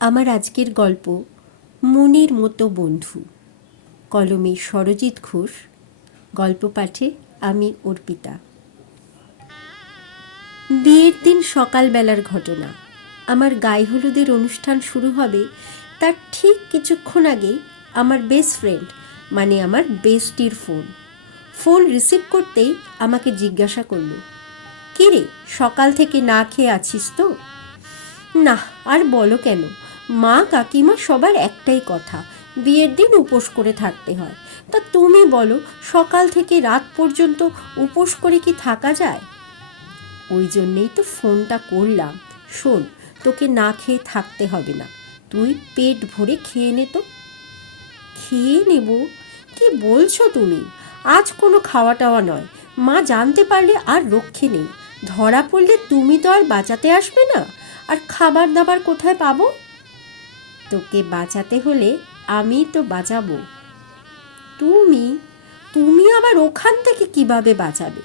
আমার আজকের গল্প মনের মতো বন্ধু। কলমে সরজিৎ ঘোষ। গল্প পাঠে আমি অর্পিতা। বিয়ের দিন সকালবেলার ঘটনা। আমার গায়ে হলুদের অনুষ্ঠান শুরু হবে তার ঠিক কিছুক্ষণ আগেই আমার বেস্ট ফ্রেন্ড মানে আমার বেস্টির ফোন ফোন রিসিভ করতেই আমাকে জিজ্ঞাসা করল, কিরে, সকাল থেকে না খেয়ে আছিস তো? না আর বলো কেন? মা কাকিমা সবার একটাই কথা, বিয়ের দিন উপোস করে থাকতে হয়। তা তুমি বলো, সকাল থেকে রাত পর্যন্ত উপোস করে কি থাকা যায়? ওই জন্যেই তো ফোনটা করলাম। শোন, তোকে না খেয়ে থাকতে হবে না। তুই পেট ভরে খেয়ে নে তো। খেয়ে নেব? কি বলছো তুমি? আজ কোনো খাওয়া টাওয়া নয়। মা জানতে পারলে আর রক্ষে নেই। ধরা পড়লে তুমি তো আর বাঁচাতে আসবে না। আর খাবার দাবার কোথায় পাবো? তোকে বাঁচাতে হলে আমি তো বাঁচাবো। তুমি তুমি আবার ওখান থেকে কীভাবে বাঁচাবে?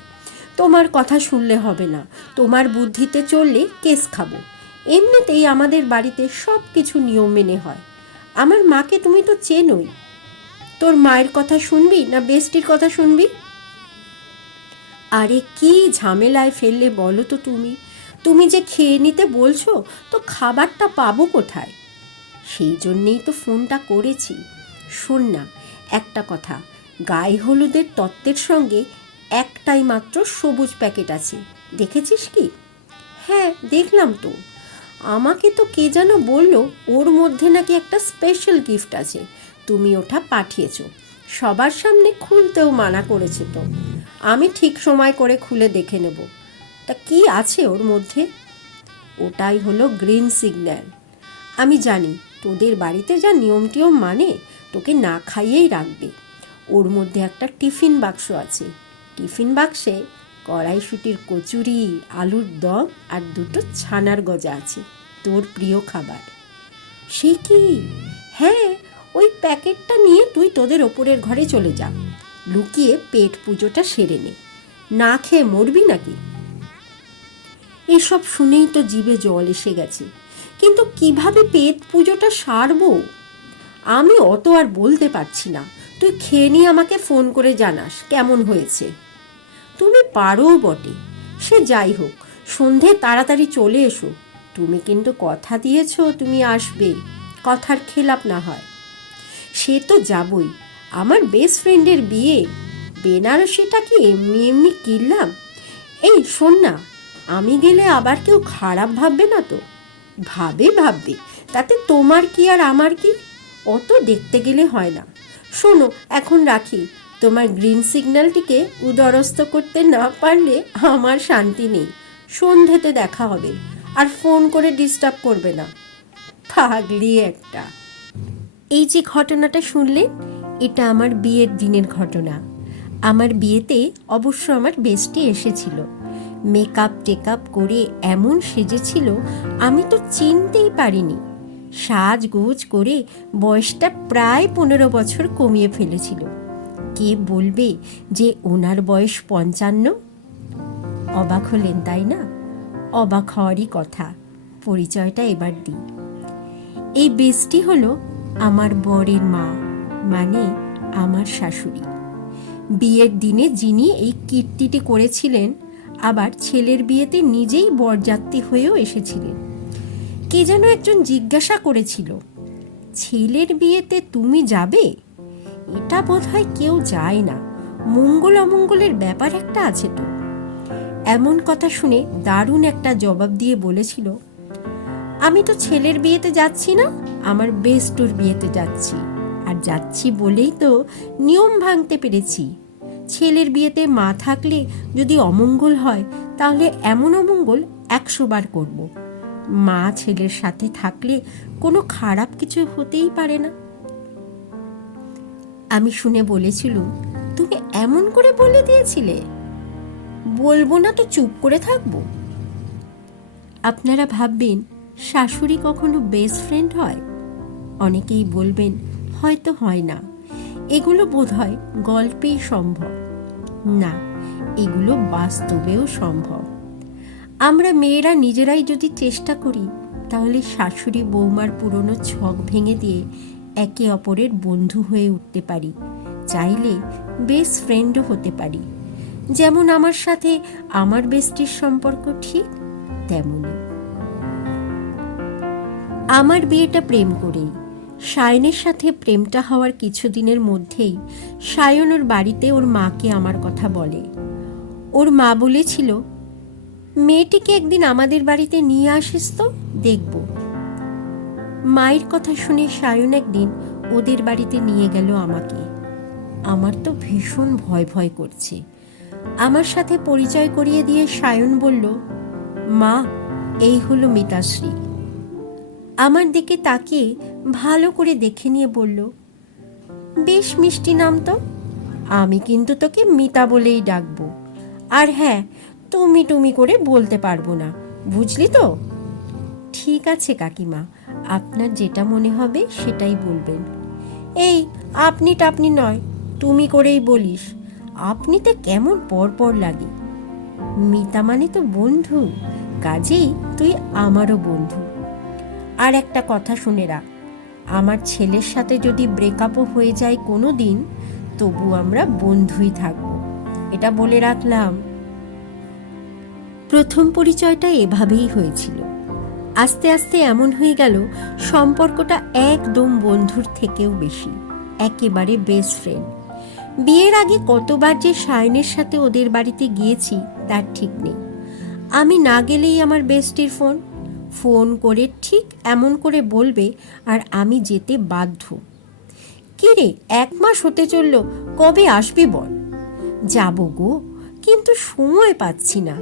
তোমার কথা শুনলে হবে না। তোমার বুদ্ধিতে চললে কেস খাব। এমনিতেই আমাদের বাড়িতে সব কিছু নিয়ম মেনে হয়। আমার মাকে তুমি তো চেনোই। তোর মায়ের কথা শুনবি না বেস্টির কথা শুনবি? আরে কি ঝামেলায় ফেললে বলো তো তুমি। তুমি যে খেয়ে নিতে বলছো, তো খাবারটা পাবো কোথায়? সেই জন্যেই তো ফোনটা করেছি। শোন না, একটা কথা, গায়ে হলুদের তত্ত্বের সঙ্গে একটাই মাত্র সবুজ প্যাকেট আছে, দেখেছিস কি? হ্যাঁ দেখলাম তো। আমাকে তো কে যেন বলল ওর মধ্যে নাকি একটা স্পেশাল গিফট আছে, তুমি ওটা পাঠিয়েছ, সবার সামনে খুলতেও মানা করেছে তো। আমি ঠিক সময় করে খুলে দেখে নেব। তা কি আছে ওর মধ্যে? ওটাই হলো গ্রিন সিগন্যাল আমি জানি তোদের বাড়িতে যা নিয়ম টিয়ম মানে তোকে না খাইয়েই রাখবে। ওর মধ্যে একটা টিফিন বাক্স আছে। টিফিন বাক্সে কড়াইশুটির কচুরি, আলুর দম আর দুটো ছানার গজা আছে, তোর প্রিয় খাবার। সে কি? হ্যাঁ ওই প্যাকেটটা নিয়ে তুই তোদের ওপরের ঘরে চলে যা। লুকিয়ে পেট পুজোটা সেরে নে। না খেয়ে মরবি নাকি? এসব শুনেই তো জিভে জল এসে গেছে। কিন্তু কীভাবে পেট পুজোটা সারবো? আমি অত আর বলতে পারছি না। তুই খেয়ে নিয়ে আমাকে ফোন করে জানাস, কেমন হয়েছে? তুমি পারো বটে, সে যাই হোক, সন্ধে তাড়াতাড়ি চলে এসো। তুমি কিন্তু কথা দিয়েছ, তুমি আসবে, কথার খেলাপ না হয়। সে তো যাবই, আমার বেস্ট ফ্রেন্ডের বিয়ে। বেনারসিটা কি এমনি এমনি কিনলাম? এই শোন না, আমি গেলে আবার কেউ খারাপ ভাববে না তো? ভাবে ভাববে তাতে তোমার কি আর আমার কি? অত দেখতে গেলে হয় না। শোনো, এখন রাখি। তোমার গ্রিন সিগন্যালটিকে উদরস্ত করতে না পারলে আমার শান্তি নেই। সন্ধেতে দেখা হবে। আর ফোন করে ডিস্টার্ব করবে না। পাগলি একটা। এই যে ঘটনাটা শুনলেন এটা আমার বিয়ের দিনের ঘটনা। আমার বিয়েতে অবশ্য আমার বেস্টি এসেছিল। মেকআপ, টেকআপ করে এমন সেজেছিল, আমি তো চিনতেই পারিনি। সাজগোজ করে বয়সটা প্রায় পনেরো বছর কমিয়ে ফেলেছিল। কে বলবে যে ওনার বয়স পঞ্চান্ন? অবাক হলেন, তাই না? অবাক হওয়ারই কথা। পরিচয়টা এবার দিই। এই বেস্টি হলো আমার বরের মা মানে আমার শাশুড়ি। বিয়ের দিনে যিনি এই কীর্তিটি করেছিলেন আবার ছেলের বিয়েতে নিজেই বরযাত্রী হয়েও এসেছিলেন। কে যেন একজন জিজ্ঞাসা করেছিল, ছেলের বিয়েতে তুমি যাবে? এটা বোধ হয় কেউ যায় না। মঙ্গল অমঙ্গলের ব্যাপার একটা আছে তো। এমন কথা শুনে দারুণ একটা জবাব দিয়ে বলেছিল, আমি তো ছেলের বিয়েতে যাচ্ছি না, আমার বেস্টুর বিয়েতে যাচ্ছি। আর যাচ্ছি বলেই তো নিয়ম ভাঙতে পেরেছি। ছেলের বিয়েতে মা থাকলে যদি অমঙ্গল হয়, তাহলে এমন অমঙ্গল একশো বার করব। মা ছেলের সাথে থাকলে কোনো খারাপ কিছু হতেই পারে না। আমি শুনে বলেছিলুম, তুমি এমন করে বলে দিয়েছিলে। বলব না তো চুপ করে থাকব। আপনারা ভাববেন, শাশুড়ি কখনো বেস্ট ফ্রেন্ড হয়? অনেকেই বলবেন, হয়তো হয় না। এগুলো বোধ হয় গল্পেই সম্ভব। না, এগুলো বাস্তবেও সম্ভব। আমরা মেয়েরা নিজেরাই যদি চেষ্টা করি, তাহলে শাশুড়ি বৌমার পুরনো ছক ভেঙে দিয়ে একে অপরের বন্ধু হয়ে উঠতে পারি। চাইলে বেস্ট ফ্রেন্ডও হতে পারি। যেমন আমার সাথে আমার বেস্টির সম্পর্ক ঠিক তেমনই। আমার বিয়েটা প্রেম করেই। সায়নের সাথে প্রেমটা হওয়ার কিছুদিনের মধ্যেই সায়ন ওর বাড়িতে ওর মাকে আমার কথা বলে। ওর মা বলেছিল, মেয়েটিকে একদিন আমাদের বাড়িতে নিয়ে আসিস তো, দেখব। মায়ের কথা শুনে সায়ন একদিন ওদের বাড়িতে নিয়ে গেল আমাকে। আমার তো ভীষণ ভয় ভয় করছে। আমার সাথে পরিচয় করিয়ে দিয়ে সায়ন বলল, মা, এই হলো মিতাশ্রী। আমার দিকে তাকিয়ে ভালো করে দেখে নিয়ে বলল, বেশ মিষ্টি নাম তো। আমি কিন্তু তোকে মিতা বলেই ডাকবো। আর হ্যাঁ তুমি তুমি করে বলতে পারব না, বুঝলি তো? ঠিক আছে কাকিমা, আপনার যেটা মনে হবে সেটাই বলবেন। এই আপনি টাপনি নয় তুমি করেই বলিস, আপনিতে কেমন পর পর লাগে। মিতা মানে তো বন্ধু, কাজেই তুই আমারও বন্ধু। আর একটা কথা শুনে রাখ। আমার ছেলের সাথে যদি ব্রেকআপও হয়ে যায় কোনো দিন তবু আমরা বন্ধুই থাকব। এটা বলে রাখলাম। প্রথম পরিচয়টা এভাবেই হয়েছিল। আস্তে আস্তে এমন হয়ে গেল, সম্পর্কটা একদম বন্ধুর থেকেও বেশি, একেবারে বেস্ট ফ্রেন্ড বিয়ের আগে কতবার যে সায়নের সাথে ওদের বাড়িতে গিয়েছি, তার ঠিক নেই। আমি না গেলেই আমার বেস্টির ফোন ফোন করে ঠিক এমন করে বলবে আর আমি যেতে বাধ্য। কিরে, এক মাস হতে চলল, কবে আসবি বল? যাব গো, কিন্তু সময় পাচ্ছি না।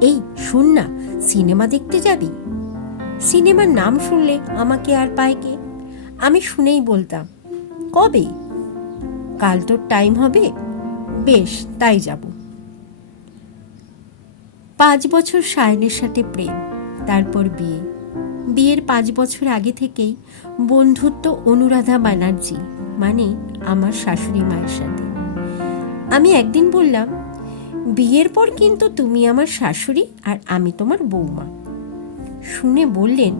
এই, শোন না, সিনেমা দেখতে যাবি? সিনেমার নাম শুনলে আমাকে আর পায় কে? আমি শুনেই বলতাম। কবে? কাল তোর টাইম হবে। বেশ, তাই যাব। পাঁচ বছর সায়নের সাথে প্রেম। তারপর বিয়ে। বিয়ের পাঁচ বছর আগে থেকেই বন্ধুত্ব অনুরাধা ব্যানার্জি মানে আমার শাশুড়ি মায়ের সাথে। আমি একদিন বললাম, বিয়ের পর কিন্তু তুমি আমার শাশুড়ি আর আমি তোমার বৌমা। শুনে বললেন,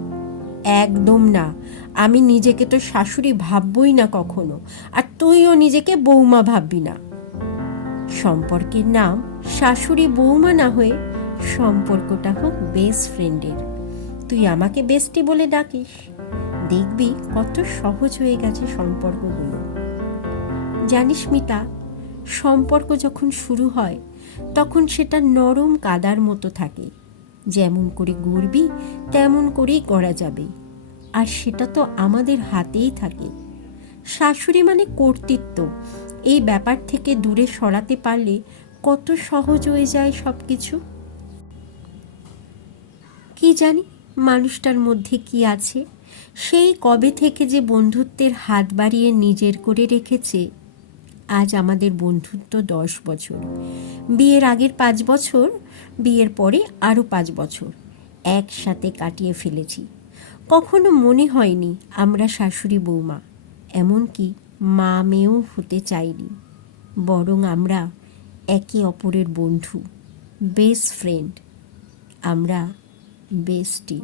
একদম না, আমি নিজেকে তো শাশুড়ি ভাববই না কখনো, আর তুইও নিজেকে বৌমা ভাববি না। সম্পর্কের নাম শাশুড়ি বৌমা না হয়ে সম্পর্কটা হোক বেস্ট ফ্রেন্ডের তুই আমাকে বেস্টি বলে ডাকিস। দেখবি কত সহজ হয়ে গেছে সম্পর্কগুলো। জানিস মিতা, সম্পর্ক যখন শুরু হয়, তখন সেটা নরম কাদার মতো থাকে। যেমন করে গড়বি, তেমন করেই করা যাবে। আর সেটা তো আমাদের হাতেই থাকে। শাশুড়ি মানে কর্তৃত্ব। এই ব্যাপার থেকে দূরে সরাতে পারলে কত সহজ হয়ে যায় সব কিছু কি জানি মানুষটার মধ্যে কি আছে? সেই কবে থেকে যে বন্ধুত্বের হাত বাড়িয়ে নিজের করে রেখেছে, আজ আমাদের বন্ধুত্ব দশ বছর। বিয়ের আগের পাঁচ বছর, বিয়ের পরে আরও পাঁচ বছর। একসাথে কাটিয়ে ফেলেছি। কখনো মনে হয়নি আমরা শাশুড়ি বৌমা। এমনকি মা মেয়েও হতে চাইনি। বরং আমরা একে অপরের বন্ধু বেস্ট ফ্রেন্ড আমরা বেস্টি